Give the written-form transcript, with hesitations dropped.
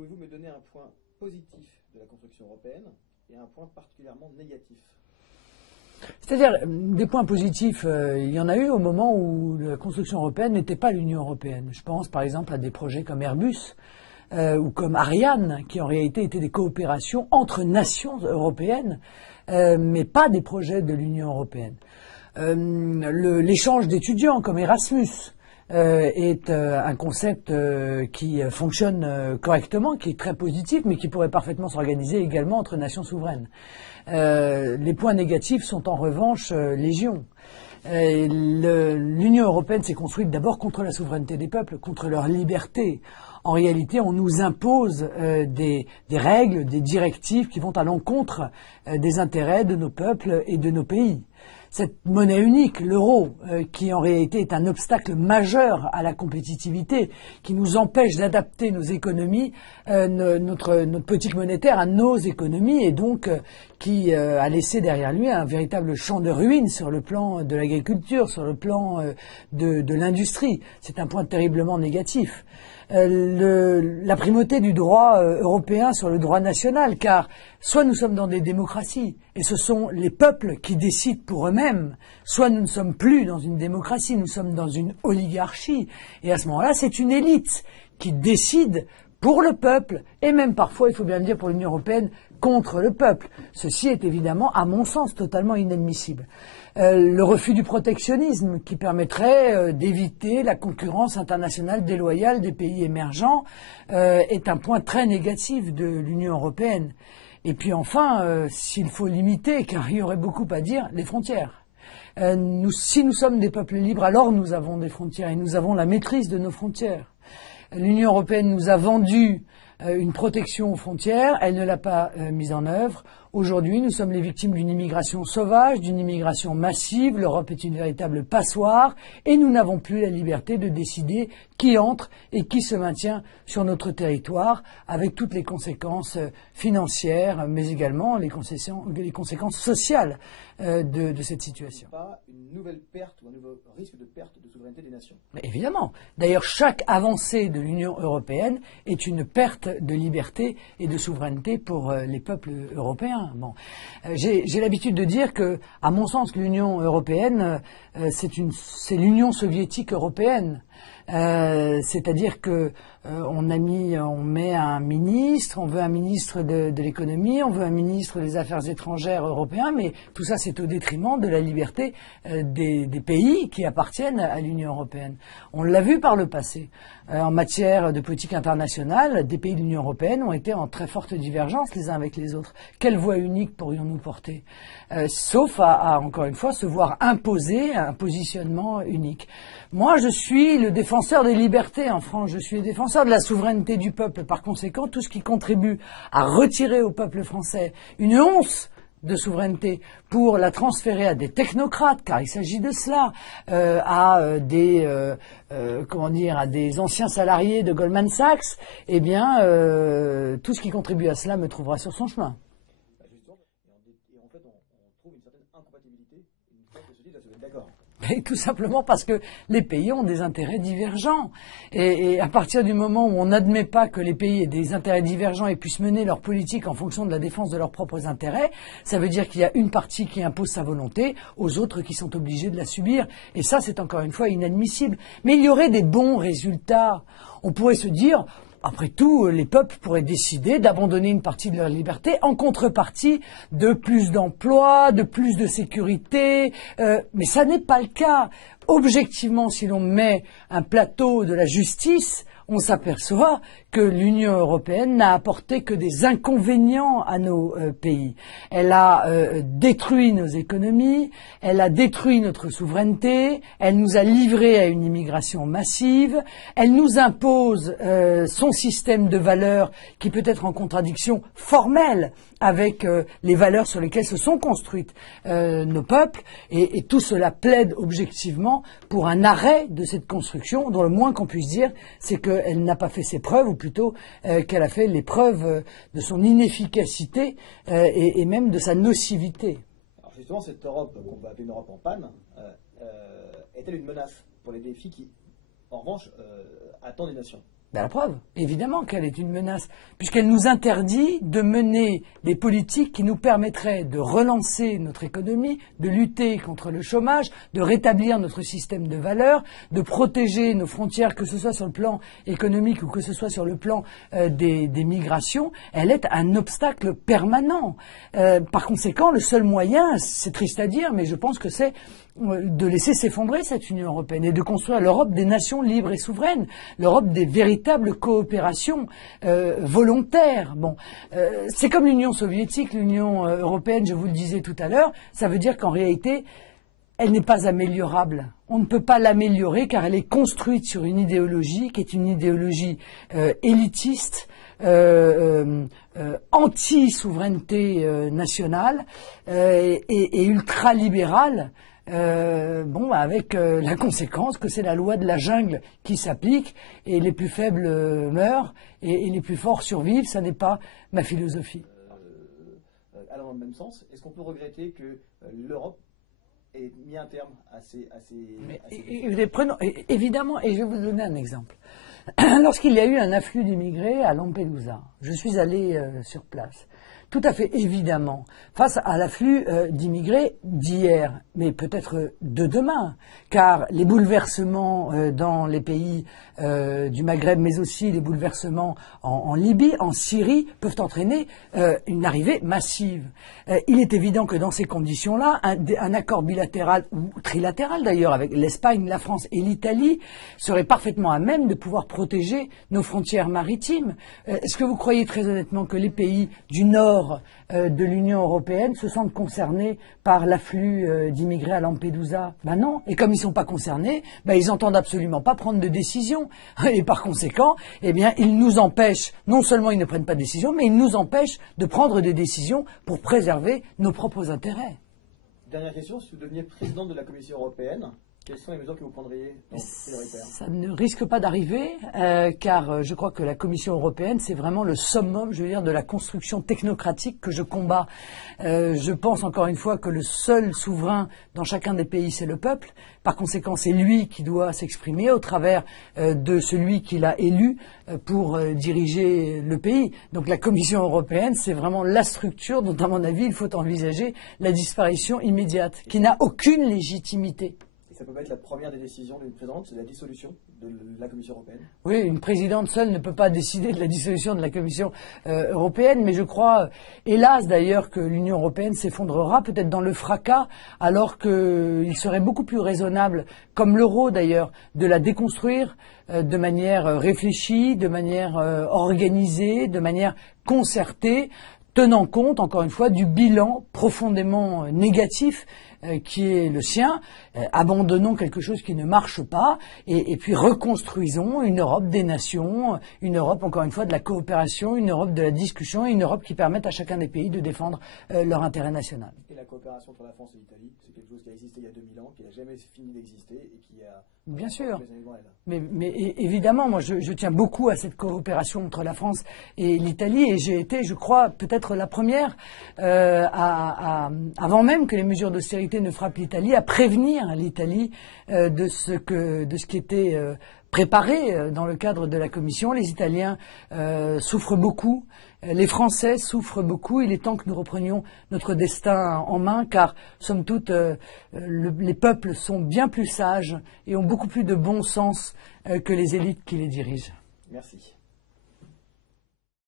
Pouvez-vous me donner un point positif de la construction européenne et un point particulièrement négatif? C'est-à-dire, des points positifs, il y en a eu au moment où la construction européenne n'était pas l'Union européenne. Je pense par exemple à des projets comme Airbus ou comme Ariane, qui en réalité étaient des coopérations entre nations européennes, mais pas des projets de l'Union européenne. L'échange d'étudiants comme Erasmus est un concept qui fonctionne correctement, qui est très positif, mais qui pourrait parfaitement s'organiser également entre nations souveraines. Les points négatifs sont en revanche légion. L'Union européenne s'est construite d'abord contre la souveraineté des peuples, contre leur liberté. En réalité, on nous impose des règles, des directives qui vont à l'encontre des intérêts de nos peuples et de nos pays. Cette monnaie unique, l'euro, qui en réalité est un obstacle majeur à la compétitivité, qui nous empêche d'adapter nos économies, notre politique monétaire à nos économies, et donc qui a laissé derrière lui un véritable champ de ruines sur le plan de l'agriculture, sur le plan de l'industrie. C'est un point terriblement négatif. La primauté du droit européen sur le droit national, car soit nous sommes dans des démocraties et ce sont les peuples qui décident pour eux-mêmes, soit nous ne sommes plus dans une démocratie, nous sommes dans une oligarchie, et à ce moment-là c'est une élite qui décide pour le peuple, et même parfois, il faut bien le dire, pour l'Union européenne, contre le peuple. Ceci est évidemment, à mon sens, totalement inadmissible. Le refus du protectionnisme qui permettrait d'éviter la concurrence internationale déloyale des pays émergents est un point très négatif de l'Union européenne. Et puis enfin, s'il faut limiter, car il y aurait beaucoup à dire, les frontières. Si nous sommes des peuples libres, alors nous avons des frontières et nous avons la maîtrise de nos frontières. L'Union européenne nous a vendu une protection aux frontières, elle ne l'a pas mise en œuvre. Aujourd'hui, nous sommes les victimes d'une immigration sauvage, d'une immigration massive. L'Europe est une véritable passoire et nous n'avons plus la liberté de décider qui entre et qui se maintient sur notre territoire, avec toutes les conséquences financières, mais également les conséquences sociales de cette situation. Pas une nouvelle perte ou un nouveau risque de perte de souveraineté des nations? Mais évidemment. D'ailleurs, chaque avancée de l'Union européenne est une perte de liberté et de souveraineté pour les peuples européens. Bon. J'ai l'habitude de dire que, à mon sens, l'Union européenne, c'est l'Union soviétique européenne. C'est-à-dire que on met un ministre, on veut un ministre de l'économie, on veut un ministre des affaires étrangères européen, mais tout ça c'est au détriment de la liberté des pays qui appartiennent à l'Union européenne. On l'a vu par le passé. En matière de politique internationale, des pays de l'Union européenne ont été en très forte divergence les uns avec les autres. Quelle voie unique pourrions-nous porter? Sauf à, encore une fois, se voir imposer un positionnement unique. Moi, je suis le défenseur des libertés en France, je suis le défenseur de la souveraineté du peuple. Par conséquent, tout ce qui contribue à retirer au peuple français une once de souveraineté pour la transférer à des technocrates, car il s'agit de cela, à des anciens salariés de Goldman Sachs, eh bien, tout ce qui contribue à cela me trouvera sur son chemin. Et en fait, on trouve une certaine incompatibilité une fois que ceci doit se mettre d'accord. Mais tout simplement parce que les pays ont des intérêts divergents. Et à partir du moment où on n'admet pas que les pays aient des intérêts divergents et puissent mener leur politique en fonction de la défense de leurs propres intérêts, ça veut dire qu'il y a une partie qui impose sa volonté aux autres qui sont obligés de la subir. Et ça, c'est encore une fois inadmissible. Mais il y aurait des bons résultats. On pourrait se dire... Après tout, les peuples pourraient décider d'abandonner une partie de leur liberté en contrepartie de plus d'emplois, de plus de sécurité, mais ça n'est pas le cas. Objectivement, si l'on met un plateau de la justice, on s'aperçoit que l'Union européenne n'a apporté que des inconvénients à nos pays. Elle a détruit nos économies, elle a détruit notre souveraineté, elle nous a livrés à une immigration massive, elle nous impose son système de valeurs qui peut être en contradiction formelle avec les valeurs sur lesquelles se sont construites nos peuples, et tout cela plaide objectivement pour un arrêt de cette construction, dont le moins qu'on puisse dire, c'est qu'elle n'a pas fait ses preuves, ou plutôt qu'elle a fait les preuves de son inefficacité et même de sa nocivité. Alors justement, cette Europe, qu'on peut appeler une Europe en panne, est-elle une menace pour les défis qui, en revanche, attendent les nations? Ben, la preuve, évidemment qu'elle est une menace, puisqu'elle nous interdit de mener des politiques qui nous permettraient de relancer notre économie, de lutter contre le chômage, de rétablir notre système de valeurs, de protéger nos frontières, que ce soit sur le plan économique ou que ce soit sur le plan des migrations. Elle est un obstacle permanent. Par conséquent, le seul moyen, c'est triste à dire, mais je pense que c'est de laisser s'effondrer cette Union européenne et de construire l'Europe des nations libres et souveraines, l'Europe des véritables coopérations volontaires. Bon, c'est comme l'Union soviétique, l'Union européenne, je vous le disais tout à l'heure, ça veut dire qu'en réalité, elle n'est pas améliorable. On ne peut pas l'améliorer car elle est construite sur une idéologie qui est une idéologie élitiste, anti-souveraineté nationale et ultralibérale. Avec la conséquence que c'est la loi de la jungle qui s'applique et les plus faibles meurent et les plus forts survivent. Ça n'est pas ma philosophie. Allant dans le même sens, est-ce qu'on peut regretter que l'Europe ait mis un terme à ces évidemment, et je vais vous donner un exemple. Lorsqu'il y a eu un afflux d'immigrés à Lampedusa, je suis allé sur place. Tout à fait évidemment, face à l'afflux d'immigrés d'hier, mais peut-être de demain, car les bouleversements dans les pays du Maghreb, mais aussi les bouleversements en Libye, en Syrie, peuvent entraîner une arrivée massive. Il est évident que dans ces conditions-là, un accord bilatéral ou trilatéral d'ailleurs avec l'Espagne, la France et l'Italie serait parfaitement à même de pouvoir protéger nos frontières maritimes. Est-ce que vous croyez très honnêtement que les pays du Nord de l'Union européenne se sentent concernés par l'afflux d'immigrés à Lampedusa? Ben non. Et comme ils ne sont pas concernés, ben ils n'entendent absolument pas prendre de décision. Et par conséquent, eh bien, ils nous empêchent, non seulement ils ne prennent pas de décision, mais ils nous empêchent de prendre des décisions pour préserver nos propres intérêts. Dernière question, si vous deveniez président de la Commission européenne, quelles sont les mesures que vous prendriez prioritaires? Ça ne risque pas d'arriver, car je crois que la Commission européenne, c'est vraiment le summum, je veux dire, de la construction technocratique que je combats. Je pense encore une fois que le seul souverain dans chacun des pays, c'est le peuple. Par conséquent, c'est lui qui doit s'exprimer au travers de celui qu'il a élu pour diriger le pays. Donc la Commission européenne, c'est vraiment la structure dont, à mon avis, il faut envisager la disparition immédiate, qui n'a aucune légitimité. Ça peut pas être la première des décisions d'une présidente, c'est la dissolution de la Commission européenne. Oui, une présidente seule ne peut pas décider de la dissolution de la Commission européenne, mais je crois, hélas d'ailleurs, que l'Union européenne s'effondrera peut-être dans le fracas, alors qu'il serait beaucoup plus raisonnable, comme l'euro d'ailleurs, de la déconstruire de manière réfléchie, de manière organisée, de manière concertée, tenant compte, encore une fois, du bilan profondément négatif qui est le sien. Abandonnons quelque chose qui ne marche pas et puis reconstruisons une Europe des nations, une Europe, encore une fois, de la coopération, une Europe de la discussion et une Europe qui permette à chacun des pays de défendre leur intérêt national. Et la coopération entre la France et l'Italie, c'est quelque chose qui a existé il y a 2000 ans, qui n'a jamais fini d'exister et qui a... Bien sûr. Mais évidemment, moi je tiens beaucoup à cette coopération entre la France et l'Italie et j'ai été, je crois, peut-être la première, avant même que les mesures d'austérité ne frappent l'Italie, à prévenir l'Italie de ce qui était préparé dans le cadre de la Commission. Les Italiens souffrent beaucoup. Les Français souffrent beaucoup. Il est temps que nous reprenions notre destin en main, car, somme toute, les peuples sont bien plus sages et ont beaucoup plus de bon sens que les élites qui les dirigent. Merci.